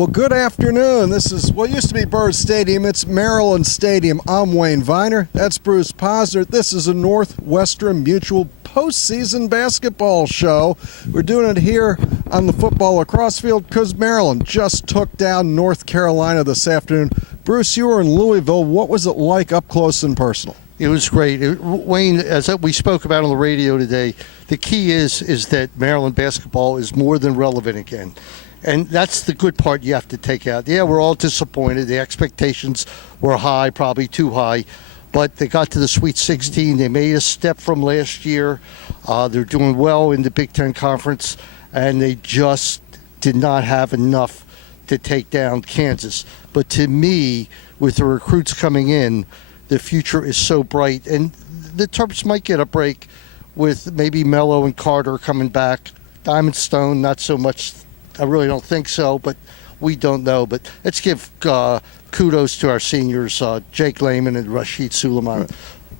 Well, good afternoon. This is what used to be Burr Stadium. It's Maryland Stadium. I'm Wayne Viner. That's Bruce Posner. This is a Northwestern Mutual postseason basketball show. We're doing it here on the football lacrosse field because Maryland just took down North Carolina this afternoon. Bruce, you were in Louisville. What was it like up close and personal? It was great. Wayne, as we spoke about on the radio today, the key is that Maryland basketball is more than relevant again. And that's the good part you have to take out. Yeah, we're all disappointed. The expectations were high, probably too high. But they got to the Sweet 16. They made a step from last year. They're doing well in the Big Ten Conference. And they just did not have enough to take down Kansas. But to me, with the recruits coming in, the future is so bright. And the Terps might get a break with maybe Mello and Carter coming back. Diamond Stone, not so much. I really don't think so, but we don't know. But let's give kudos to our seniors, Jake Lehman and Rashid Suleiman. Right.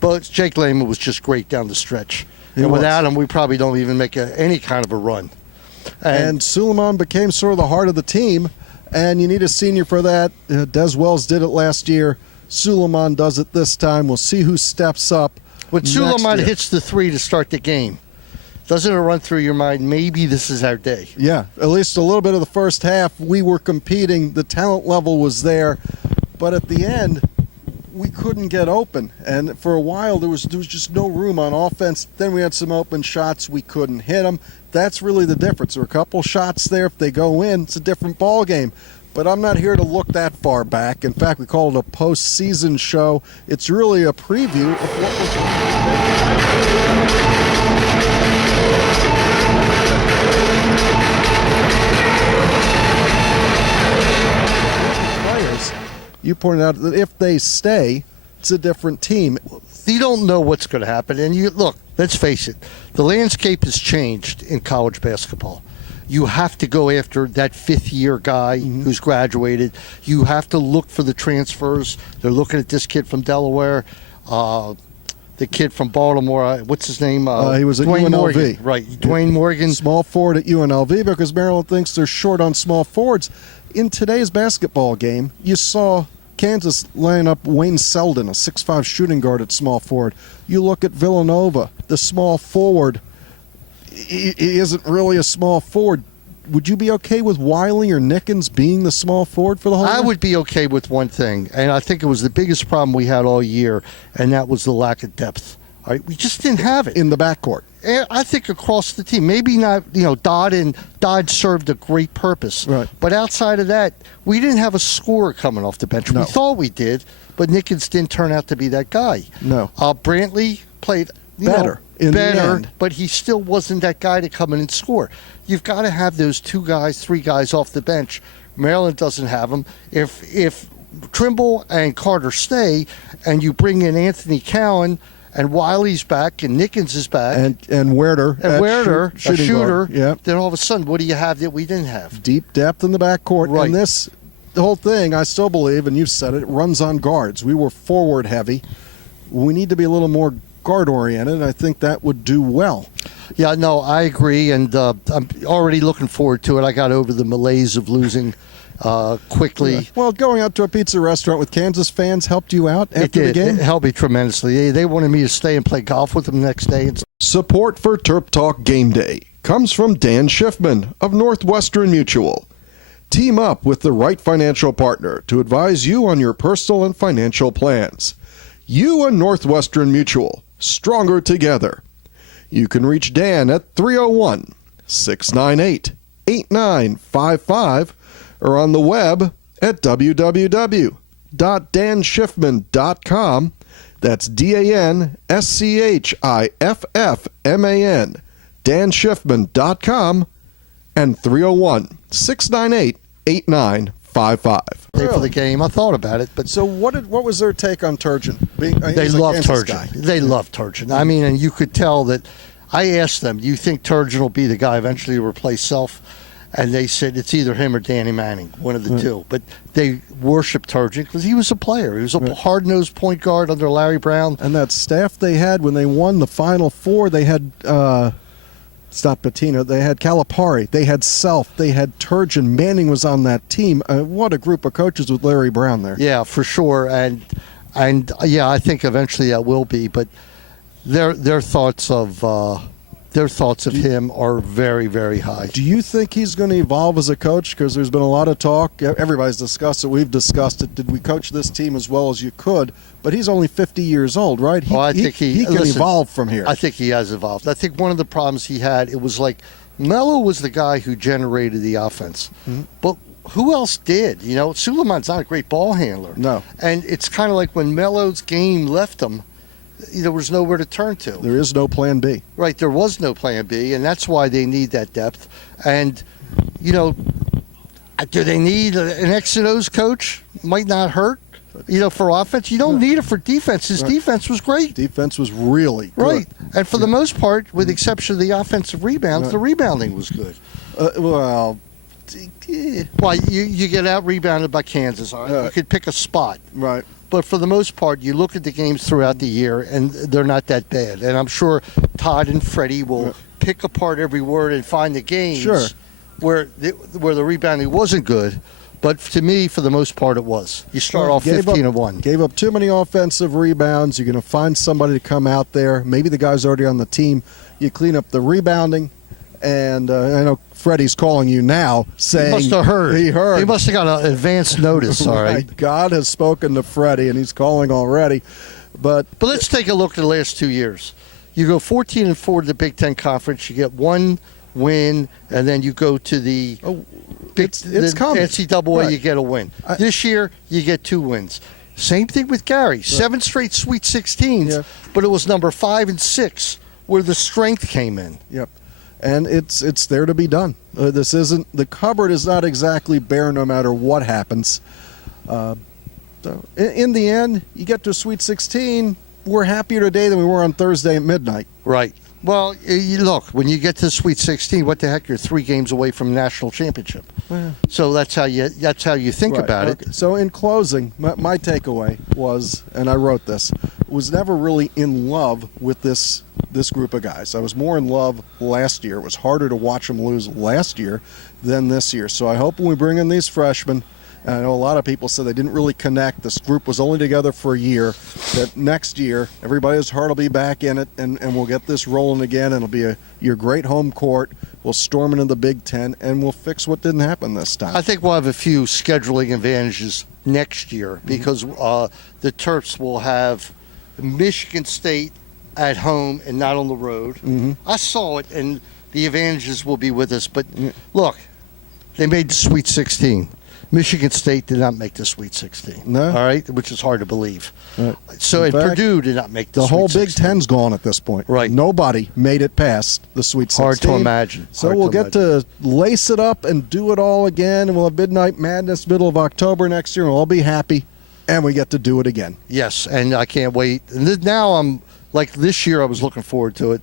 But Jake Lehman was just great down the stretch. And without him, we probably don't even make any kind of a run. And Suleiman became sort of the heart of the team, and you need a senior for that. Des Wells did it last year. Suleiman does it this time. We'll see who steps up. When Suleiman hits the three to start the game, doesn't it run through your mind, maybe this is our day? Yeah, at least a little bit of the first half, we were competing. The talent level was there. But at the end, we couldn't get open. And for a while, there was just no room on offense. Then we had some open shots. We couldn't hit them. That's really the difference. There were a couple shots there. If they go in, it's a different ball game. But I'm not here to look that far back. In fact, we call it a postseason show. It's really a preview of what we're going to do. You pointed out that if they stay, it's a different team. You don't know what's going to happen. And you look, let's face it, the landscape has changed in college basketball. You have to go after that fifth-year guy who's graduated. You have to look for the transfers. They're looking at this kid from Delaware, the kid from Baltimore. What's his name? He was at Dwayne UNLV. Morgan. Right, Dwayne Morgan. Small forward at UNLV because Maryland thinks they're short on small forwards. In today's basketball game, you saw Kansas line up Wayne Selden, a 6'5" shooting guard at small forward. You look at Villanova, the small forward. He isn't really a small forward. Would you be okay with Wiley or Nickens being the small forward for the whole I year? would be okay with one thing, and I think it was the biggest problem we had all year, and that was the lack of depth. All right? We just didn't have it. In the backcourt. And I think across the team, maybe not, Dodd served a great purpose. Right. But outside of that, we didn't have a scorer coming off the bench. No. We thought we did, but Nickens didn't turn out to be that guy. No. Brantley played better, but he still wasn't that guy to come in and score. You've got to have those two guys, three guys off the bench. Maryland doesn't have them. If Trimble and Carter stay, and you bring in Anthony Cowan, and Wiley's back, and Nickens is back, and Werder, a shooter, yeah. Then all of a sudden, what do you have that we didn't have? Deep depth in the backcourt. Right. And the whole thing, I still believe, and you've said it, runs on guards. We were forward heavy. We need to be a little more guard oriented, and I think that would do well. Yeah, no, I agree, and I'm already looking forward to it. I got over the malaise of losing quickly. Yeah. Well, going out to a pizza restaurant with Kansas fans helped you out after the game? It helped me tremendously. They wanted me to stay and play golf with them the next day. Support for TerpTalk Game Day comes from Dan Schiffman of Northwestern Mutual. Team up with the right financial partner to advise you on your personal and financial plans. You and Northwestern Mutual, stronger together. You can reach Dan at 301-698-8955 or on the web at www.danschiffman.com. That's DANSCHIFFMAN, danschiffman.com, and 301-698-8955. For the game, I thought about it, but so what was their take on Turgeon? They love Turgeon. They love Turgeon. I mean, and you could tell that. I asked them, "Do you think Turgeon will be the guy eventually to replace Self?" And they said it's either him or Danny Manning, one of the two. But they worship Turgeon because he was a player. He was a hard-nosed point guard under Larry Brown. And that staff they had when they won the Final Four, they had It's not Patino. They had Calipari. They had Self. They had Turgeon. Manning was on that team. What a group of coaches with Larry Brown there. Yeah, for sure. And yeah, I think eventually that will be. But their thoughts of him are very, very high. Do you think he's going to evolve as a coach? Because there's been a lot of talk. Everybody's discussed it. We've discussed it. Did we coach this team as well as you could? But he's only 50 years old, right? I think he can evolve from here. I think he has evolved. I think one of the problems he had, it was like Melo was the guy who generated the offense. Mm-hmm. But who else did? You know, Suleiman's not a great ball handler. No. And it's kind of like when Melo's game left him, there was nowhere to turn to. There is no plan B. Right, there was no plan B, and that's why they need that depth. And, you know, do they need an X and O's coach? Might not hurt, you know, for offense. You don't need it for defense. His defense was great. Defense was really good. Right, and for the most part, with the exception of the offensive rebounds, the rebounding was good. Well, you get out-rebounded by Kansas. All right? You could pick a spot. Right. But for the most part, you look at the games throughout the year, and they're not that bad. And I'm sure Todd and Freddie will pick apart every word and find the games where the rebounding wasn't good. But to me, for the most part, it was. You start off 15-1. Gave up too many offensive rebounds. You're going to find somebody to come out there. Maybe the guy's already on the team. You clean up the rebounding. And I know Freddie's calling you now, saying he must have heard. He heard. He must have got an advance notice. All right. God has spoken to Freddie, and he's calling already. But let's take a look at the last 2 years. You go 14-4 to the Big Ten Conference. You get one win, and then you go to the NCAA. Right. You get a win. This year, you get 2 wins. Same thing with Gary. 7 straight Sweet 16s, but it was number 5 and 6 where the strength came in. Yep. And it's there to be done. This isn't, the cupboard is not exactly bare no matter what happens. So in the end, you get to a Sweet 16. We're happier today than we were on Thursday at midnight. Right. Well, look, when you get to the Sweet 16, what the heck? You're 3 games away from national championship. So that's how you think about it. So in closing, my takeaway was, and I wrote this, was never really in love with this group of guys. I was more in love last year. It was harder to watch them lose last year than this year. So I hope when we bring in these freshmen, and I know a lot of people said they didn't really connect. This group was only together for a year. That next year, everybody's heart will be back in it, and we'll get this rolling again. And it'll be your great home court. We'll storm into the Big Ten, and we'll fix what didn't happen this time. I think we'll have a few scheduling advantages next year because the Terps will have Michigan State at home and not on the road. I saw it, and the advantages will be with us. But look, they made the Sweet 16. Michigan State did not make the Sweet 16. No. All right, which is hard to believe. Right. So, and Purdue did not make the Sweet 16. The whole Big Ten's gone at this point. Right. Nobody made it past the Sweet 16. Hard to imagine. So we'll get to lace it up and do it all again, and we'll have Midnight Madness middle of October next year, and we'll all be happy, and we get to do it again. Yes, and I can't wait. And now I'm, like this year I was looking forward to it.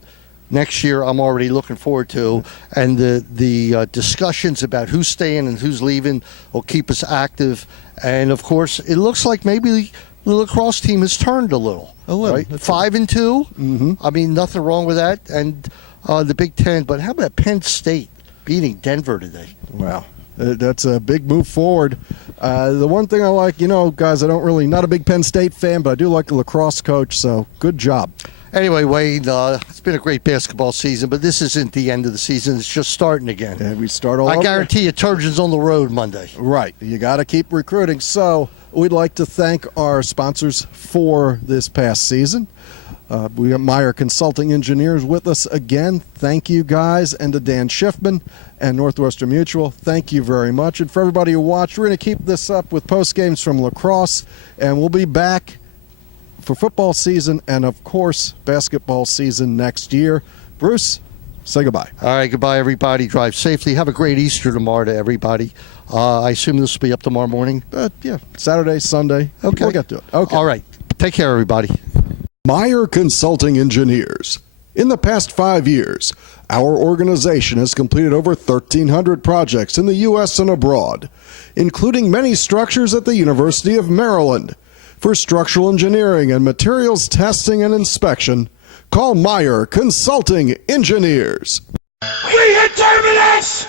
Next year, I'm already looking forward to, and the discussions about who's staying and who's leaving will keep us active. And of course, it looks like maybe the lacrosse team has turned a little. Right? 5-2. I mean, nothing wrong with that. And the Big Ten. But how about Penn State beating Denver today? Wow. That's a big move forward. The one thing I like, guys, not a big Penn State fan, but I do like the lacrosse coach, so good job. Anyway, Wayne, it's been a great basketball season, but this isn't the end of the season. It's just starting again. And we start all over. I guarantee you, Turgeon's on the road Monday. Right. You got to keep recruiting. So we'd like to thank our sponsors for this past season. We got Meyer Consulting Engineers with us again. Thank you, guys. And to Dan Schiffman and Northwestern Mutual, thank you very much. And for everybody who watched, we're going to keep this up with post games from lacrosse, and we'll be back for football season and, of course, basketball season next year. Bruce, say goodbye. All right, goodbye, everybody. Drive safely. Have a great Easter tomorrow to everybody. I assume this will be up tomorrow morning? Yeah, Saturday, Sunday. Okay. We'll get to it. Okay. All right. Take care, everybody. Meyer Consulting Engineers. In the past 5 years, our organization has completed over 1,300 projects in the U.S. and abroad, including many structures at the University of Maryland. For structural engineering and materials testing and inspection, call Meyer Consulting Engineers. We hit Terminus!